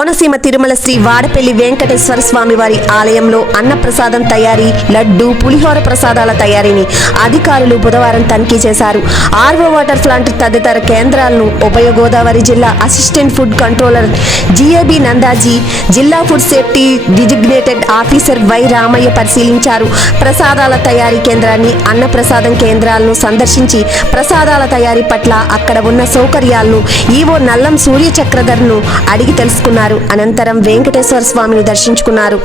కోనసీమ తిరుమల శ్రీ వాడపల్లి వెంకటేశ్వర స్వామి వారి ఆలయంలో అన్నప్రసాదం తయారీ, లడ్డు, పులిహోర ప్రసాదాల తయారీని అధికారులు బుధవారం తనిఖీ చేశారు. ఆర్వో వాటర్ ప్లాంట్ తదితర కేంద్రాలను ఉభయ గోదావరి జిల్లా assistant food controller G A B Nandaji, జిల్లా food safety designated officer Y Ramayya పరిశీలించారు. ప్రసాదాల తయారీ కేంద్రాన్ని, అన్నప్రసాదం కేంద్రాలను సందర్శించి ప్రసాదాల తయారీ పట్ల అక్కడ ఉన్న సౌకర్యాలను ఈవో నల్లం సూర్య చక్రధర్ను అడిగి తెలుసుకున్నారు. అనంతరం వెంకటేశ్వర స్వామిని దర్శించుకున్నారు.